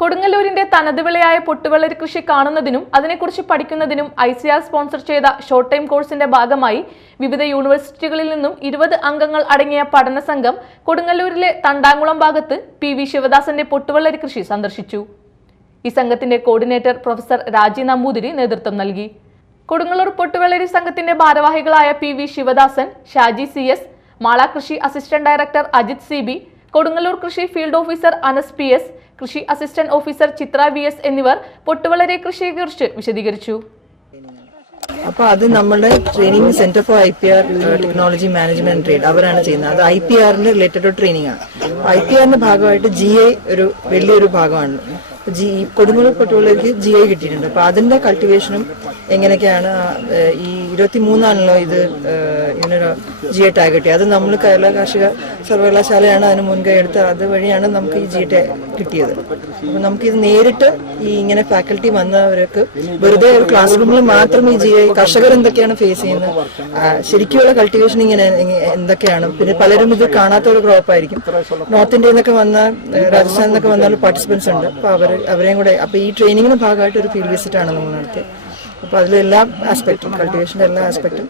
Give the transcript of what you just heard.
കൊടുങ്ങല്ലൂരിന്റെ തനത് വിളയായ പൊട്ടുവെള്ളരി കൃഷി കാണുന്നതിനും അതിനെക്കുറിച്ച് പഠിക്കുന്നതിനും ICAR സ്പോൺസർ ചെയ്ത ഷോർട്ട് ടൈം കോഴ്സിന്റെ ഭാഗമായി വിവിധ യൂണിവേഴ്സിറ്റികളിൽ നിന്നും 20 അംഗങ്ങൾ അടങ്ങിയ പഠന സംഘം കൊടുങ്ങല്ലൂരിലെ തണ്ടാങ്കുളം ഭാഗത്ത് PV ശിവദാസന്റെ പൊട്ടുവെള്ളരി കൃഷി സന്ദർശിച്ചു. ഈ സംഘത്തിന്റെ കോർഡിനേറ്റർ പ്രൊഫസർ രാജി നമ്പൂതിരി നേതൃത്വം നൽകി. കൊടുങ്ങല്ലൂർ പൊട്ടുവെള്ളരി സംഘത്തിന്റെ ഭാരവാഹികളായ PV ശിവദാസൻ, ഷാജി CS, മാള കൃഷി assistant director Ajith CB, Kodungallur കൃഷി ഫീൽഡ് ഓഫീസർ അനസ് PS, കൃഷി അസിസ്റ്റന്റ് ഓഫീസർ ചിത്ര VS എന്നിവർ പൊട്ടുവെള്ളരി കൃഷിയെക്കുറിച്ച് വിശദീകരിച്ചു. അപ്പോൾ അത് നമ്മുടെ training centre for IPR technology management trade അവരാണ് ചെയ്യുന്നത്. അത് IPRന്റെ റിലേറ്റഡ് ട്രെയിനിങ് ആണ്. IPRന്റെ ഭാഗമായിട്ട് GI ഒരു വലിയൊരു ഭാഗമാണ്. കൊടുങ്ങല്ലൂർ പൊട്ടുവെള്ളരിക്ക് GI കിട്ടിയിട്ടുണ്ട്. അപ്പൊ അതിന്റെ കൾട്ടിവേഷനും എങ്ങനെയൊക്കെയാണ് ഈ 23 ഇത് ഇതിനൊരു GI ടാഗ് കിട്ടിയത്. അത് നമ്മൾ കേരള കാർഷിക സർവകലാശാലയാണ് അതിന് മുൻകൈ എടുത്ത് അതുവഴിയാണ് നമുക്ക് ഈ GI ടാഗ് കിട്ടിയത്. അപ്പൊ നമുക്കിത് നേരിട്ട് ഈ ഇങ്ങനെ ഫാക്കൽറ്റി വന്നവർക്ക് വെറുതെ ഒരു ക്ലാസ് റൂമിൽ മാത്രം ഈ GI കർഷകർ എന്തൊക്കെയാണ് ഫേസ് ചെയ്യുന്നത്, ശരിക്കുള്ള കൾട്ടിവേഷൻ ഇങ്ങനെ എന്തൊക്കെയാണ്, പിന്നെ പലരും ഇത് കാണാത്ത ഒരു ക്രോപ്പായിരിക്കും. നോർത്ത് ഇന്ത്യയിൽ നിന്നൊക്കെ വന്ന രാജസ്ഥാനിൽ നിന്നൊക്കെ വന്ന പാർട്ടിസിപ്പൻസ് ഉണ്ട്. അപ്പൊ അവരെയും കൂടെ അപ്പൊ ഈ ട്രെയിനിങ്ങിന് ഭാഗമായിട്ട് ഒരു ഫീൽഡ് വിസിറ്റ് ആണ് നമ്മൾ നടത്തിയത്. അപ്പൊ അതിലെല്ലാ ആസ്പെക്റ്റും കൾട്ടിവേഷന്റെ എല്ലാ ആസ്പെക്റ്റും